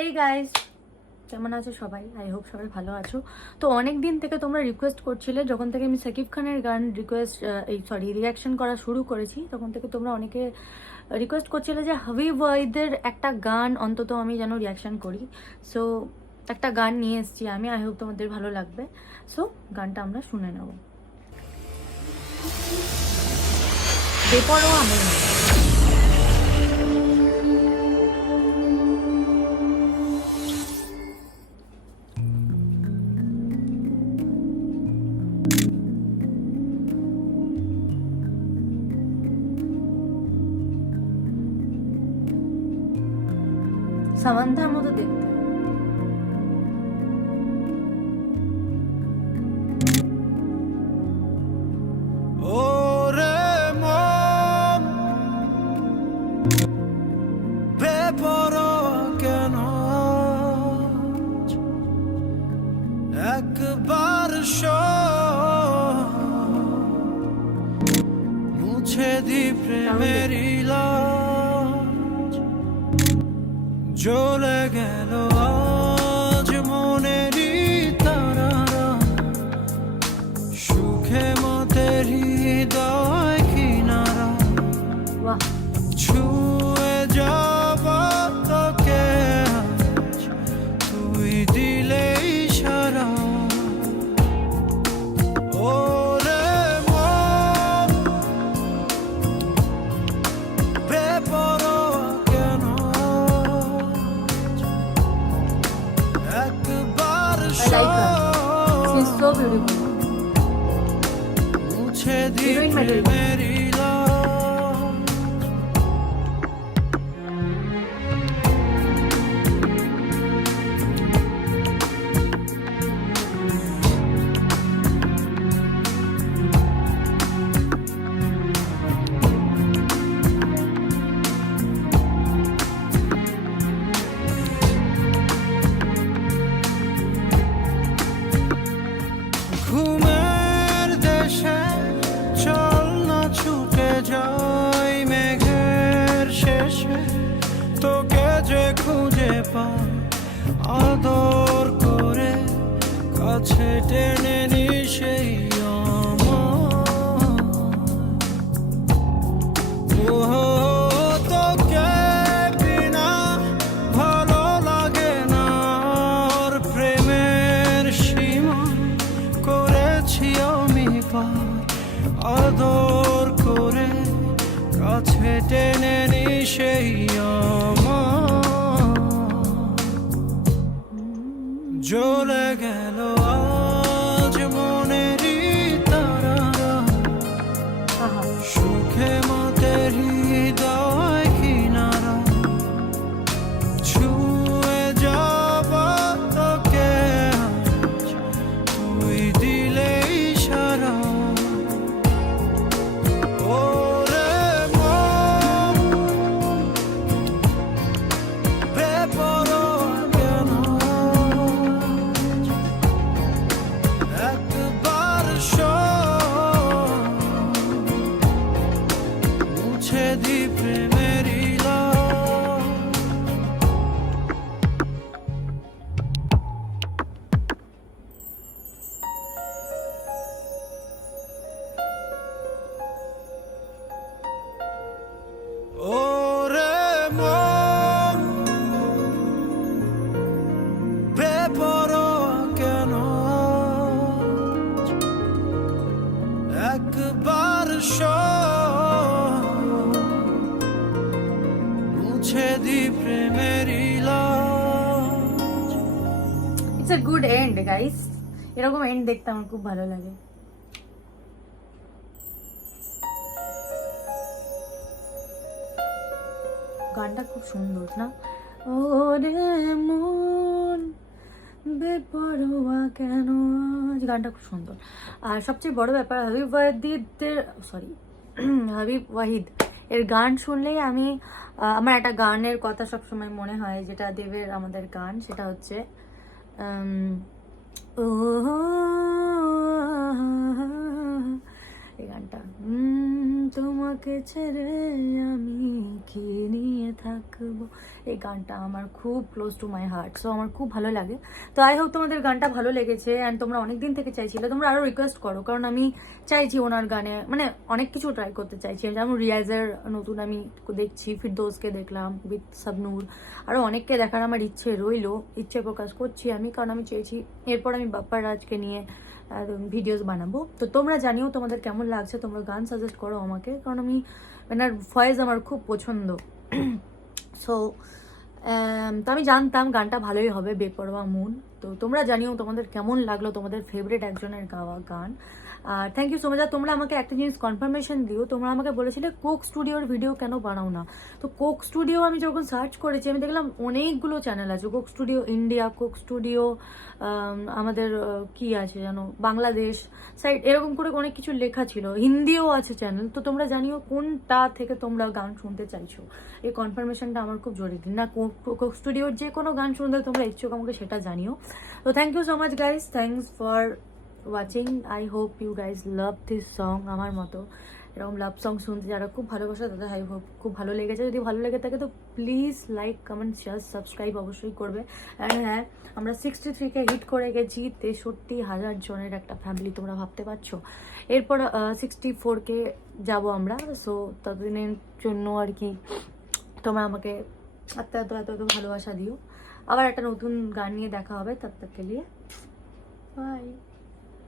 এই গাইস, কেমন আছো সবাই? আই হোপ সবাই ভালো আছো। তো অনেক দিন থেকে তোমরা রিকোয়েস্ট করছিলে, যখন থেকে আমি সাকিব খানের গান রিয়াকশন করা শুরু করেছি, তখন থেকে তোমরা অনেকে রিকোয়েস্ট করছিলে যে হাবিব ওয়াহিদের একটা গান অন্তত আমি যেন রিয়াকশন করি। সো একটা গান নিয়ে এসেছি আমি, আই হোপ তোমাদের ভালো লাগবে। সো গানটা আমরা শুনে নেব। বেপরোয়া মন। সামান্থার মতো দেখতে। ওরে মন বেপরোয়া কেন একবার মুছে দি প্রেমের ইলাজ জ্বলে গেল আজ মনেরই তারারা সুখে মতের হৃদয় কিনারা বাহ, ছুঁয়ে যাব তোকে আজ তুই দিলে ইশারা ওরে মন বেপরোয়া কেন একবার I like her. She's so beautiful. মুছে দি Heroine material. প্রেমের ইলাজ ঘুমের দেশে চল না ছুটে যাই মেঘের শেষে তোকে যে খুঁজে পাই আদর করে কাছে টেনে নি সেই তোকে বিনা ভালো লাগে না ওর প্রেমের সীমা করেছি আমি পার আদর করে কাছে টেনে নি সেই জ্বলে গেল আজ মনেরই তারারা আহা, সুখে মতের হৃদয় কিনারা ছুঁয়ে যাব তোকে আজ তুই দিলে ইশারা ওরে মন বেপরোয়া কেন একবার মুছে দি প্রেমের ইলাজ ওরে মন বেপরোয়া কেন একবার মুছে দি প্রেমের ইলাজ it's a good end guys. এরকম এন্ড দেখতে আমার খুব ভালো লাগে। গানটা খুব সুন্দর না? ওরে মন বেপরোয়া কেন আজ, গানটা খুব সুন্দর। আর সবচেয়ে বড় ব্যাপার, হাবিব ওয়াহিদ এর গান শুনলেই আমি আমার একটা গানের কথা সবসময় মনে হয়, যেটা দেবের আমাদের গান, সেটা হচ্ছে ও এই গানটা। তোমাকে ছেড়ে আমি কি নিয়ে থাকবো। এই গানটা আমার খুব close to my heart, so আমার খুব ভালো লাগে। তো আই হোপ তোমাদের গানটা ভালো লেগেছে, অ্যান্ড তোমরা অনেক দিন থেকে চাইছিলে, তোমরা আরও রিকোয়েস্ট করো, কারণ আমি চাইছি ওনার গানে মানে অনেক কিছু ট্রাই করতে চাইছি। যেমন রিয়াজের নতুন আমি দেখছি, ফিরদৌসকে দেখলাম উইথ সাবনুর, আরও অনেককে দেখার আমার ইচ্ছে রইলো, ইচ্ছে প্রকাশ করছি আমি, কারণ আমি চেয়েছি এরপর আমি বাপ্পার রাজকে নিয়ে ভিডিওস বানাবো। তো তোমরা জানিও তোমাদের কেমন লাগছে, তোমরা গান সাজেস্ট করো আমাকে, কারণ আমি মানে ভয়েস আমার খুব পছন্দ। সো তো আমি জানতাম গানটা ভালোই হবে, বেপরোয়া মন। তো তোমরা জানিও তোমাদের কেমন লাগলো, তোমাদের ফেভারিট একজনের গাওয়া গান। আর থ্যাংক ইউ সো মাচ। আর তোমরা আমাকে একটা জিনিস কনফার্মেশন দিও, তোমরা আমাকে বলেছিলে কোক স্টুডিওর ভিডিও কেন বানাও না। তো কোক স্টুডিও আমি যখন সার্চ করেছি আমি দেখলাম অনেকগুলো চ্যানেল আছে, Coke studio India, Coke studio আমাদের কি আছে জানো বাংলাদেশ সাইড, এরকম করে অনেক কিছু লেখা ছিল, হিন্দিও আছে চ্যানেল। তো তোমরা জানিও কোনটা থেকে তোমরা গান শুনতে চাইছো, এই কনফার্মেশনটা আমার খুব জরুরি। না কোক স্টুডিওর যে কোনো গান শুনতে তোমরা ইচ্ছুক আমাকে সেটা জানিও। তো thank you so much guys, thanks for watching. I hope you guys love this song আমার মতো। এরকম লাভ সং শুনতে যারা খুব ভালোবাসে তাদের আই হোপ খুব ভালো লেগেছে। যদি ভালো লেগে থাকে তো please like, comment, share, subscribe অবশ্যই করবে। অ্যান্ড হ্যাঁ, আমরা 63কে হিট করে গেছি, 63,000 জনের একটা ফ্যামিলি, তোমরা ভাবতে পারছো। এরপর 64কে যাব আমরা। সো ততদিনের জন্য আর কি তোমরা আমাকে এত এত এত এত ভালোবাসা দিও। আবার একটা নতুন গান নিয়ে দেখা হবে, তব তক কে লিয়ে বাই।